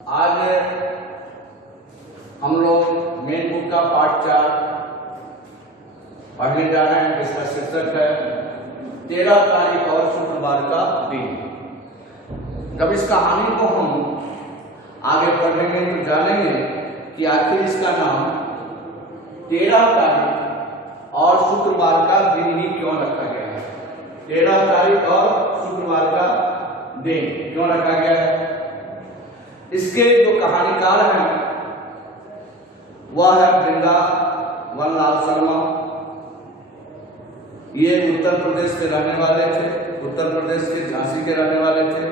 आज हम लोग मेन बुक का पार्ट 4 पढ़ने जा रहे हैं, जिसका शीर्षक है 13 तारीख और शुक्रवार का दिन। जब इस कहानी को हम आगे पढ़ेंगे तो जानेंगे कि आखिर इसका नाम 13 तारीख और शुक्रवार का दिन ही क्यों रखा गया है। 13 तारीख और शुक्रवार का दिन क्यों रखा गया है। इसके जो कहानीकार हैं वह है वृंदावन लाल शर्मा। ये उत्तर प्रदेश के रहने वाले थे, उत्तर प्रदेश के झांसी के रहने वाले थे।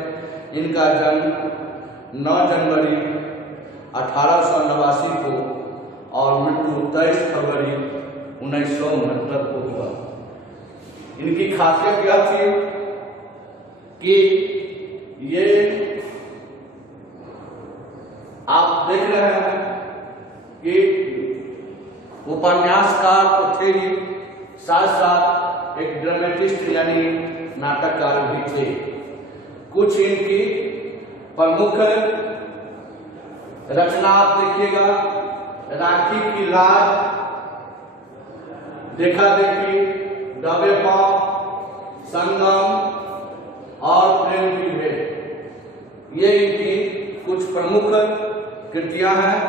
इनका जन्म 9 जनवरी 1889 को और मृत्यु 23 फरवरी 1969 को हुआ। इनकी खासियत क्या थी कि ये आप देख रहे हैं कि उपन्यासकार तो थे ही, साथ साथ एक ड्रामेटिस्ट यानी नाटककार भी थे। कुछ इनकी प्रमुख रचना आप देखिएगा, राखी की लाज, देखा देखी, दबे पांव, संगम और प्रेम की भेंट, ये इनकी कुछ प्रमुख कृतियां हैं।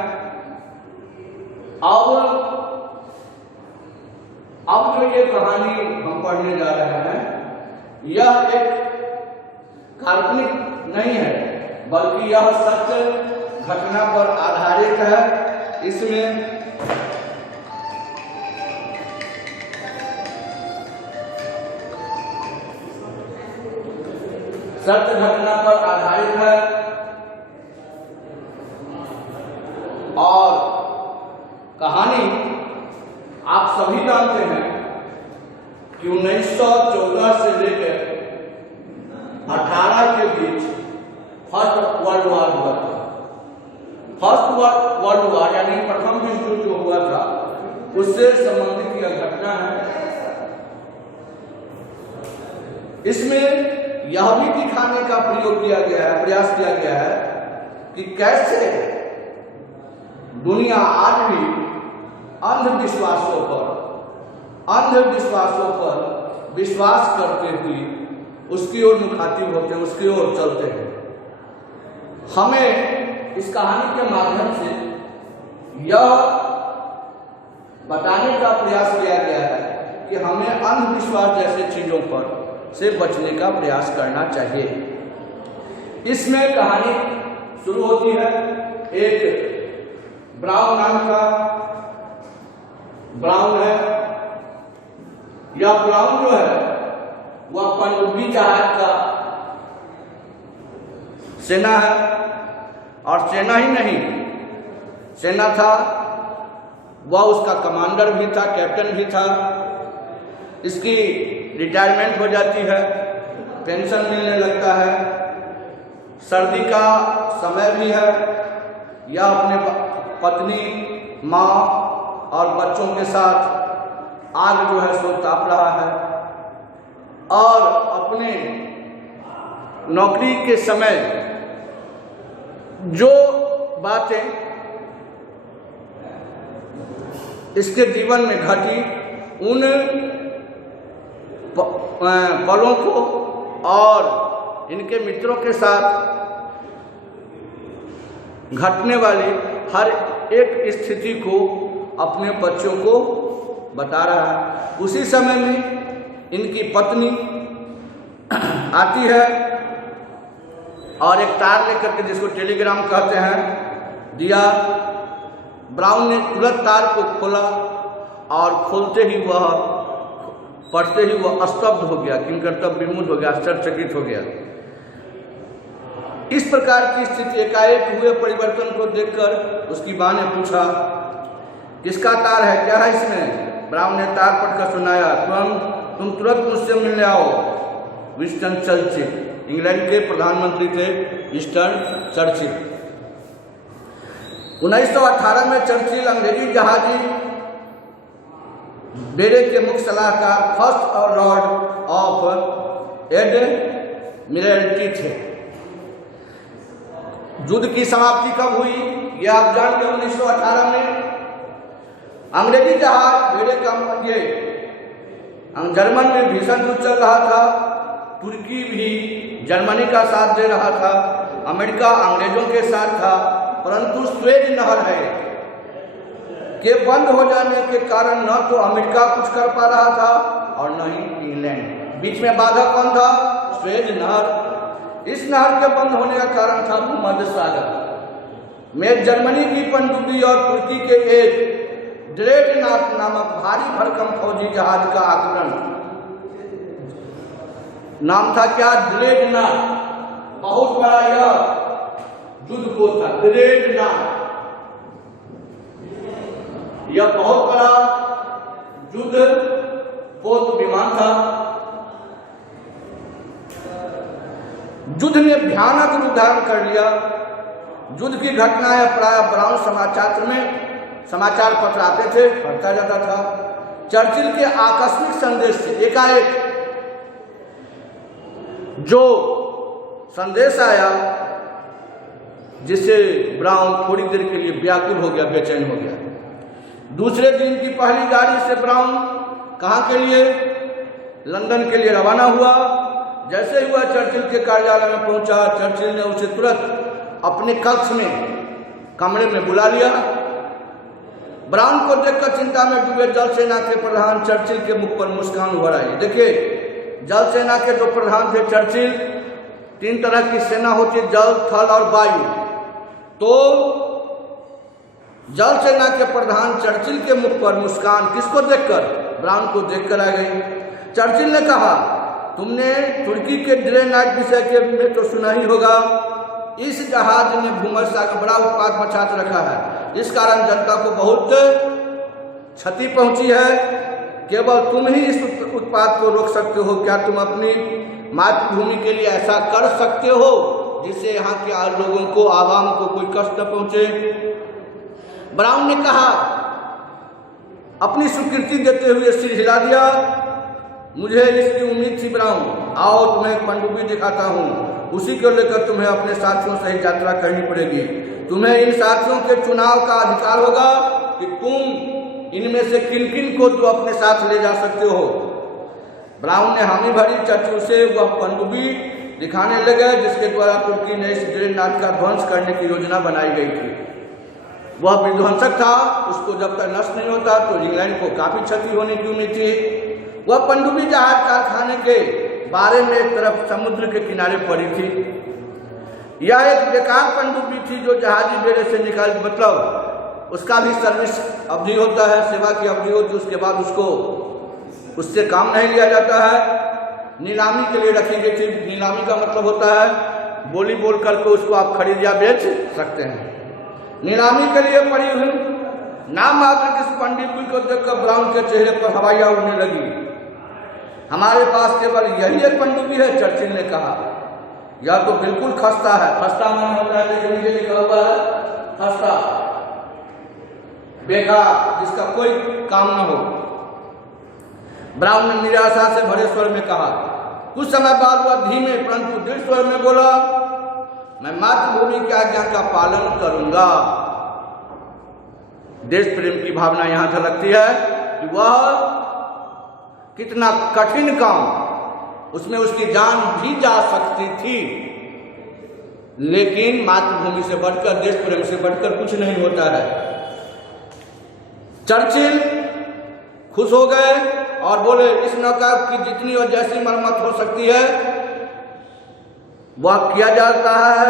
और अब जो ये कहानी हम पढ़ने जा रहे हैं, यह एक काल्पनिक नहीं है, बल्कि यह सत्य घटना पर आधारित है। इसमें सत्य घटना पर आधारित है और कहानी आप सभी जानते हैं कि 1914 से लेकर 18 के बीच फर्स्ट वर्ल्ड वॉर हुआ था। फर्स्ट वर्ल्ड वॉर यानी प्रथम विश्व युद्ध जो हुआ था, उससे संबंधित यह घटना है। इसमें यह भी दिखाने का प्रयास किया गया है कि कैसे दुनिया आज भी अंधविश्वासों पर विश्वास करते हुए उसकी ओर मुखातिब होते हैं, उसकी ओर चलते हैं। हमें इस कहानी के माध्यम से यह बताने का प्रयास किया गया है कि हमें अंधविश्वास जैसे चीजों पर से बचने का प्रयास करना चाहिए। इसमें कहानी शुरू होती है एक ब्राउन नाम का ब्राउन है। यह ब्राउन जो है वह पनडुब्बी जहाज का सेना है, और सेना ही नहीं, सेना था वह उसका कमांडर भी था, कैप्टन भी था। इसकी रिटायरमेंट हो जाती है, पेंशन मिलने लगता है, सर्दी का समय भी है। यह अपने पत्नी, माँ और बच्चों के साथ आग जो है सो ताप रहा है, और अपने नौकरी के समय जो बातें इसके जीवन में घटी, उन पलों को और इनके मित्रों के साथ घटने वाली हर एक स्थिति को अपने बच्चों को बता रहा है। उसी समय में इनकी पत्नी आती है और एक तार लेकर के, जिसको टेलीग्राम कहते हैं, दिया। ब्राउन ने तुरंत तार को खोला और खोलते ही वह, पढ़ते ही वह स्तब्ध हो गया, किंकर्तव्य विमुख हो गया, आश्चर्यचकित हो गया। इस प्रकार की स्थिति, एकाएक हुए परिवर्तन को देखकर उसकी मां ने पूछा, किसका तार है, क्या है इसमें? ब्राउन ने तार पढ़कर सुनाया, तुम तुरंत मुझसे मिलने आओ। विंस्टन चर्चिल, इंग्लैंड के प्रधानमंत्री थे विंस्टन चर्चिल। 1918 में चर्चिल अंग्रेजी जहाजी बेड़े के मुख्य सलाहकार फर्स्ट लॉर्ड ऑफ एडमिरल्टी थे। युद्ध की समाप्ति कब हुई यह आप जानते हैं। 1918 में अंग्रेजी जहाज भेड़े का ये जर्मन में भीषण युद्ध चल रहा था। तुर्की भी जर्मनी का साथ दे रहा था, अमेरिका अंग्रेजों के साथ था, परंतु स्वेज नहर है के बंद हो जाने के कारण न तो अमेरिका कुछ कर पा रहा था और न ही इंग्लैंड। बीच में बाधा कौन था? स्वेज नहर। इस नहर के बंद होने का कारण था भूमध्य सागर में जर्मनी की पनडुब्बी और तुर्की के एक ड्रेडनॉट नामक भारी भरकम फौजी जहाज का आक्रमण। नाम था क्या? ड्रेडनॉट। बहुत बड़ा यह युद्ध पोत था ड्रेडनॉट। यह बहुत बड़ा युद्ध पोत विमान था। युद्ध ने भयानक रूप धारण कर लिया। युद्ध की घटनाएं प्राय ब्राउन समाचार पत्र आते थे, पढ़ता जाता था। चर्चिल के आकस्मिक संदेश से एकाएक जो संदेश आया जिससे ब्राउन थोड़ी देर के लिए व्याकुल हो गया, बेचैन हो गया। दूसरे दिन की पहली गाड़ी से ब्राउन कहाँ के लिए? लंदन के लिए रवाना हुआ। जैसे हुआ चर्चिल के कार्यालय में पहुंचा, चर्चिल ने उसे तुरंत अपने कक्ष में कमरे में बुला लिया। ब्राउन को देखकर चिंता में डूबे जल सेना के प्रधान चर्चिल के मुख पर मुस्कान उभर आई। देखिए, जल सेना के जो प्रधान थे चर्चिल, 3 तरह की सेना होती, जल, थल और वायु। तो जल सेना के प्रधान चर्चिल के मुख पर मुस्कान किसको देखकर? ब्राउन को देखकर आ गई। चर्चिल ने कहा, तुमने तुर्की के ड्रेडनॉट विषय के में तो सुना ही होगा। इस जहाज ने भूमध्य सागर बड़ा उत्पात मचा रखा है। इस कारण जनता को बहुत क्षति पहुंची है। केवल तुम ही इस उत्पात को रोक सकते हो। क्या तुम अपनी मातृभूमि के लिए ऐसा कर सकते हो जिससे यहाँ के लोगों को, आवाम को कोई कष्ट न पहुंचे? ब्राउन ने कहा, अपनी स्वीकृति देते हुए सिर हिला दिया। मुझे इसकी उम्मीद थी ब्राउन। आओ तुम्हें एक पनडुब्बी दिखाता हूँ। उसी को लेकर तुम्हें अपने साथियों सहित यात्रा करनी पड़ेगी। तुम्हें इन साथियों के चुनाव का अधिकार होगा कि तुम इनमें से किन किन को तो अपने साथ ले जा सकते हो। ब्राउन ने हामी भरी। चर्चिल से वह पनडुब्बी दिखाने लगे जिसके द्वारा तुर्की ने इस ड्रेडनॉट का ध्वंस करने की योजना बनाई गई थी। वह विध्वंसक था, उसको जब तक नष्ट नहीं होता तो इंग्लैंड को काफी क्षति होने की उम्मीद थी। वह पनडुब्बी जहाज कारखाने के बारे में एक तरफ समुद्र के किनारे पड़ी थी। यह एक बेकार पनडुब्बी थी जो जहाजी बेड़े से निकाल, मतलब उसका भी सर्विस अवधि होता है, सेवा की अवधि होती है, उसके बाद उससे काम नहीं लिया जाता है। नीलामी के लिए रखी गई थी। नीलामी का मतलब होता है बोली बोल करके उसको आप खरीद या बेच सकते हैं। नीलामी के लिए पड़ी हुई नाम मात्र किस पनडुब्बी को देखकर ब्राउन के चेहरे पर हवाइयाँ उड़ने लगी। हमारे पास केवल यही एक पनडुब्बी है, चर्चिल ने कहा। यह तो बिल्कुल खस्ता है। खस्ता माना होता है जो नीचे लिखा हुआ है खस्ता, बेकार, जिसका कोई काम न हो। ब्राउन ने निराशा से भरे स्वर में कहा। कुछ समय बाद वह धीमे परंतु दृढ़ स्वर में बोला, मैं मातृभूमि की आज्ञा का पालन करूंगा। देश प्रेम की भावना यहां झलकती है कि वह कितना कठिन काम, उसमें उसकी जान भी जा सकती थी, लेकिन मातृभूमि से बढ़कर, देश प्रेम से बढ़कर कुछ नहीं होता है। चर्चिल खुश हो गए और बोले, इस नौका की जितनी और जैसी मरम्मत हो सकती है वह किया जाता है।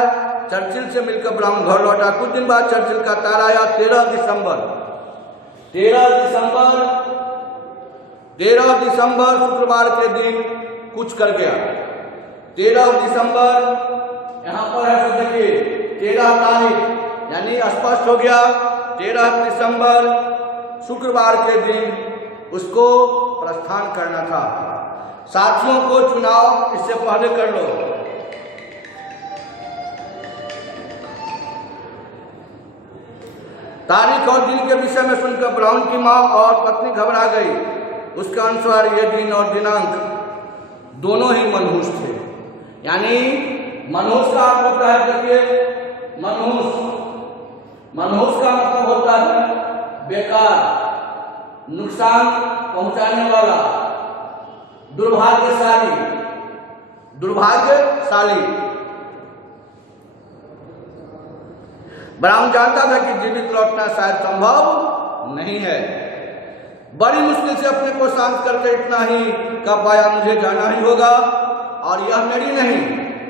चर्चिल से मिलकर ब्राउन घर लौटा। कुछ दिन बाद चर्चिल का तार आया। 13 दिसंबर शुक्रवार के दिन कुछ कर गया। 13 दिसंबर यहाँ पर है, तो देखिए 13 तारीख यानी स्पष्ट हो गया। 13 दिसंबर शुक्रवार के दिन उसको प्रस्थान करना था। साथियों को चुनाव इससे पहले कर लो। तारीख और दिन के विषय में सुनकर ब्राउन की मां और पत्नी घबरा गई। उसके अनुसार ये दिन और दिनांक दोनों ही मनहूस थे। यानी मनहूस का अर्थ होता है, देखिए मनहूस। मनहूस का मतलब होता है बेकार, नुकसान पहुंचाने वाला, दुर्भाग्यशाली। दुर्भाग्यशाली। ब्राउन जानता था कि जीवित लौटना शायद संभव नहीं है। बड़ी मुश्किल से अपने को शांत करके इतना ही कह पाया, मुझे जाना ही होगा और यह मेरी नहीं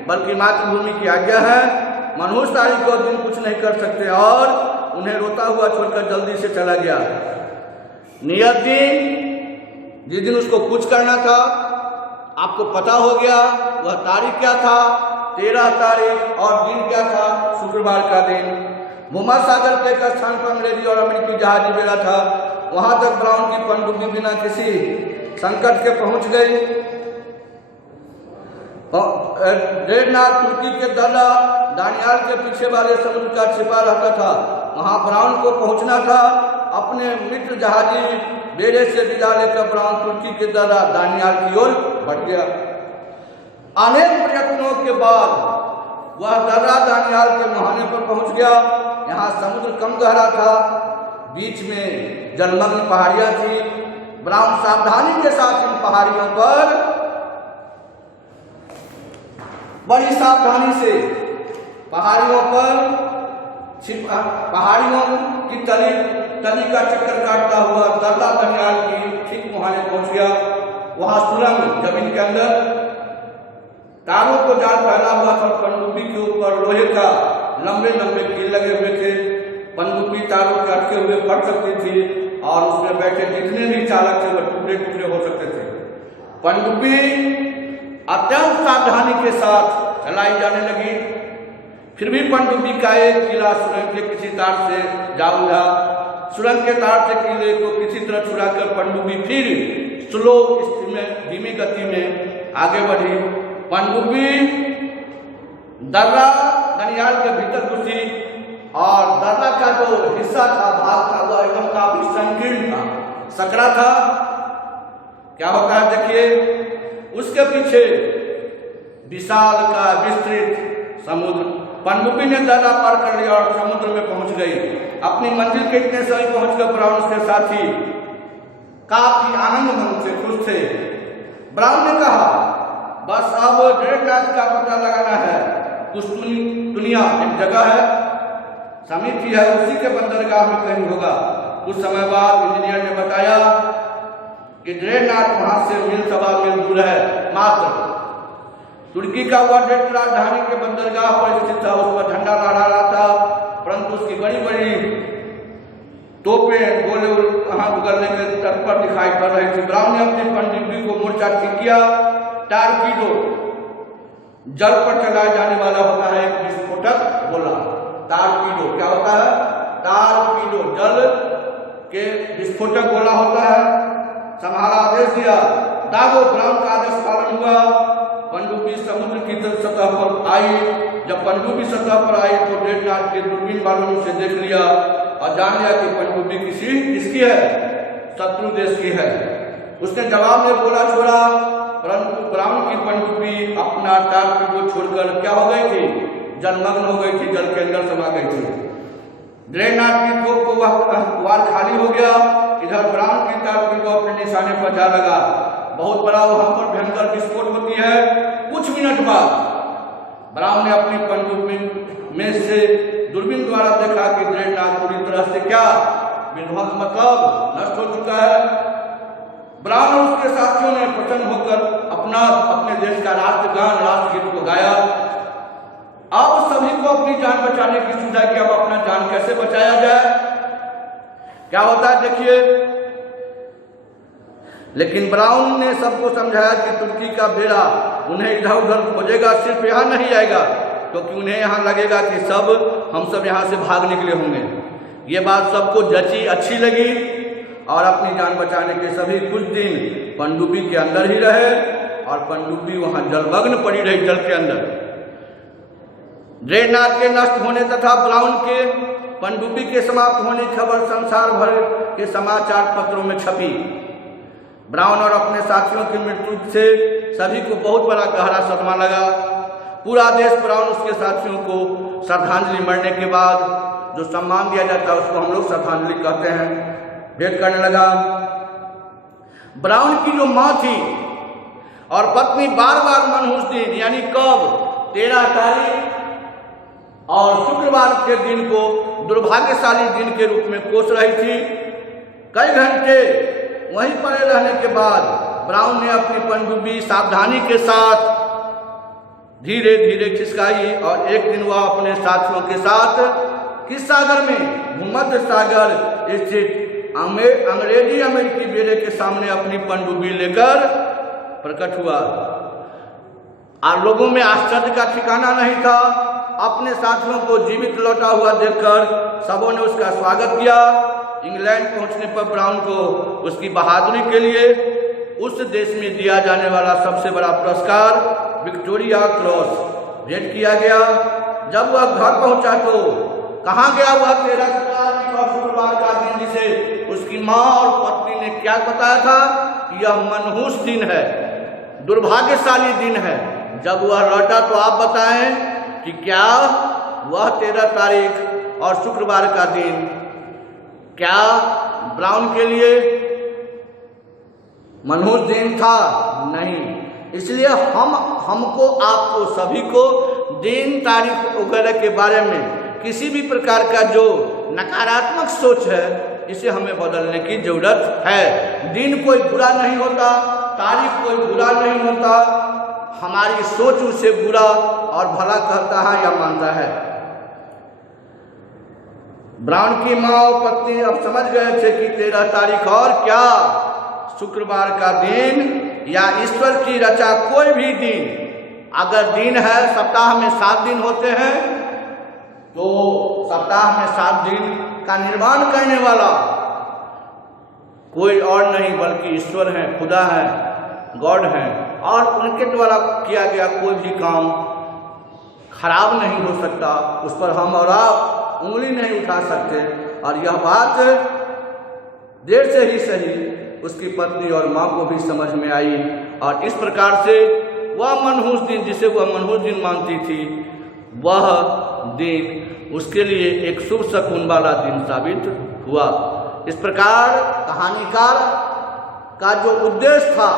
बल्कि मातृभूमि की आज्ञा है। मनहूस तारीख को दिन कुछ नहीं कर सकते और उन्हें रोता हुआ छोड़कर जल्दी से चला गया। नियत दिन, जिस दिन उसको कुछ करना था, आपको पता हो गया वह तारीख क्या था, 13 तारीख, और दिन क्या था, शुक्रवार का दिन। भूमध्यसागर के एक स्थान पर अंग्रेजी और अमेरिकी जहाज बेड़ा था। वहां तक ब्राउन की पनडुब्बी बिना किसी संकट के पहुंच गई। ड्रेडनॉट तुर्की के दर्रा दानियाल के पीछे वाले समुद्र का छिपा रहता था। वहां ब्राउन को पहुंचना था। अपने मित्र जहाजी बेड़े से विदा लेकर ब्राउन तुर्की के दर्रा दानियाल की ओर बढ़ गया। अनेक प्रयत्नों के बाद वह दर्रा दानियाल के मुहाने पर पहुंच गया। यहाँ समुद्र कम गहरा था, बीच में जलमग्न पहाड़ियां थी। ब्राउन सावधानी के साथ इन पहाड़ियों पर बड़ी सावधानी से पहाड़ियों की तली का चक्कर काटता हुआ दर्रा दानियाल की ठीक मुहाने पहुंच गया। वहां सुरंग जमीन के अंदर तारों को जाल फैला हुआ था। पनडुब्बी के ऊपर लोहे का लंबे लंबे कील लगे हुए थे। पनडुब्बी तारों के अटके हुए फट सकती थी और उसमें बैठे जितने भी चालक थे वह टुकड़े टुकड़े हो सकते थे। पनडुब्बी अत्यंत सावधानी के साथ चलाई जाने लगी। फिर भी पनडुब्बी का एक किला सुरंग के किसी तार से जा उड़ा। सुरंग के तार से किले को किसी तरह छुड़ाकर पनडुब्बी फिर स्लो स्पीड में, धीमी गति में आगे बढ़ी। पनडुब्बी दर्रा दानियाल के भीतर घुसी और दर्रा का जो हिस्सा था, भाग था, वह एकदम काफी संकीर्ण था, सकरा था। क्या होता है देखिए, उसके पीछे विशाल का विस्तृत समुद्र। पनडुब्बी ने दर्रा पार कर लिया और समुद्र में पहुंच गई। अपनी मंजिल के इतने समय पहुंचकर ब्राउन उसके साथी काफी आनंद मन से खुश थे। ब्राउन ने कहा, बस अब ड्रेडनॉट का पता लगाना है। कुछ दुनिया एक जगह है, समीप ही है, उसी के बंदरगाह में कहीं होगा। कुछ समय बाद इंजीनियर ने बताया कि ड्रेडनॉट वहां से मील सवा मील दूर है मात्र। तुर्की का वह ड्रेडनॉट राजधानी के बंदरगाह पर स्थित था। उस पर झंडा लहरा रहा था, परंतु उसकी बड़ी बड़ी तोपें गोले वहां उगलने के तट पर दिखाई पड़ रही थी। ब्राउन ने अपनी पनडुब्बी को मोर्चा ठीक किया। टारपीडो जल पर चलाए जाने वाला होता है एक विस्फोटक गोला। टारपीडो क्या होता है? टारपीडो जल के विस्फोटक गोला होता है। संभाला आदेश दिया, दागो। ब्राउन का आदेश पालन हुआ। पनडुब्बी समुद्र की सतह पर आई। जब पनडुब्बी सतह पर आई तो ड्रेडनॉट के दूरबीन वालों ने उसे देख लिया और जान लिया कि पनडुब्बी किसकी है, शत्रु देश की है। उसने जवाब में गोला छोड़ा, परंतु ब्राउन की पनडुब्बी अपना टारपीडो छोड़कर क्या हो गई थी? जलमग्न हो गई थी, जल के अंदर समा गई थी। ड्रेडनॉट की तोप को वह वार खाली हो गया। इधर ब्राउन की टारपीडो अपने निशाने पर जा लगा। बहुत बड़ा वहां पर भयंकर विस्फोट होती है। कुछ मिनट बाद ब्राउन ने अपनी पनडुब्बी में से दूरबीन द्वारा देखा कि ड्रेडनॉट पूरी तरह से क्या विध्वंस मतलब नष्ट हो चुका है। ब्राउन और उसके साथियों ने प्रसन्न होकर अपने देश का राष्ट्रगान, राष्ट्रगीत को गाया। अब सभी को अपनी जान बचाने की सुविधा की अब अपना जान कैसे बचाया जाए। क्या होता है देखिए, लेकिन ब्राउन ने सबको समझाया कि तुर्की का बेड़ा उन्हें इधर उधर खोजेगा, सिर्फ यहाँ नहीं आएगा, क्योंकि उन्हें यहाँ लगेगा कि हम सब यहाँ से भाग निकले होंगे। ये बात सबको जची, अच्छी लगी और अपनी जान बचाने के सभी कुछ दिन पनडुब्बी के अंदर ही रहे और पनडुब्बी वहां जलमग्न पड़ी रही, जल के अंदर। ड्रेडनॉट के नष्ट होने तथा ब्राउन के पनडुब्बी के समाप्त होने की खबर संसार भर के समाचार पत्रों में छपी। ब्राउन और अपने साथियों की मृत्यु से सभी को बहुत बड़ा गहरा सदमा लगा। पूरा देश ब्राउन उसके साथियों को श्रद्धांजलि मरने के बाद जो सम्मान दिया जाता है उसको हम लोग श्रद्धांजलि कहते हैं, भेंट करने लगा। ब्राउन की जो माँ थी और पत्नी बार बार मनहूस दिन यानी कब 13 तारीख और शुक्रवार के दिन को दुर्भाग्यशाली दिन के रूप में कोस रही थी। कई घंटे वहीं पड़े रहने के बाद ब्राउन ने अपनी पनडुब्बी सावधानी के साथ धीरे धीरे खिसकाई और एक दिन वह अपने साथियों के साथ किस सागर में, भूमध्य सागर स्थित अंग्रेजी अमेरिकी बेड़े के सामने अपनी पनडुब्बी लेकर प्रकट हुआ। और लोगों में आश्चर्य का ठिकाना नहीं था। अपने साथियों को जीवित लौटा हुआ देखकर सबों ने उसका स्वागत किया। इंग्लैंड पहुंचने पर ब्राउन को उसकी बहादुरी के लिए उस देश में दिया जाने वाला सबसे बड़ा पुरस्कार विक्टोरिया क्रॉस भेंट किया गया। जब वह घर पहुंचा तो कहाँ गया वह 13 तारीख और शुक्रवार का दिन जिसे उसकी माँ और पत्नी ने क्या बताया था, यह मनहूस दिन है, दुर्भाग्यशाली दिन है। जब वह लौटा तो आप बताएं कि क्या वह 13 तारीख और शुक्रवार का दिन क्या ब्राउन के लिए मनहूस दिन था? नहीं। इसलिए हमको आपको सभी को दिन तारीख वगैरह के बारे में किसी भी प्रकार का जो नकारात्मक सोच है इसे हमें बदलने की जरूरत है। दिन कोई बुरा नहीं होता, तारीख कोई बुरा नहीं होता, हमारी सोच उसे बुरा और भला कहता है या मानता है। ब्राउन की माँ और पत्नी अब समझ गए थे कि 13 तारीख और क्या शुक्रवार का दिन या ईश्वर की रचा कोई भी दिन, अगर दिन है, सप्ताह में 7 दिन होते हैं तो सप्ताह में 7 दिन का निर्माण करने वाला कोई और नहीं बल्कि ईश्वर है, खुदा है, गॉड है। और उनके द्वारा किया गया कोई भी काम खराब नहीं हो सकता, उस पर हम और आप उंगली नहीं उठा सकते। और यह बात देर से ही सही उसकी पत्नी और माँ को भी समझ में आई और इस प्रकार से वह मनहूस दिन जिसे वह मनहूस दिन मानती थी, वह दिन उसके लिए एक शुभ शकुन वाला दिन साबित हुआ। इस प्रकार कहानीकार का जो उद्देश्य था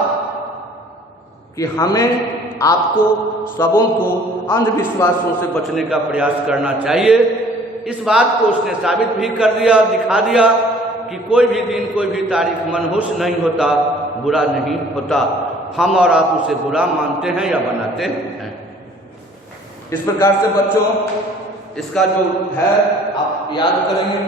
कि हमें आपको सबों को अंधविश्वासों से बचने का प्रयास करना चाहिए, इस बात को उसने साबित भी कर दिया, दिखा दिया कि कोई भी दिन, कोई भी तारीख मनहूस नहीं होता, बुरा नहीं होता। हम और आप उसे बुरा मानते हैं या बनाते हैं। इस प्रकार से बच्चों इसका जो है आप याद करेंगे।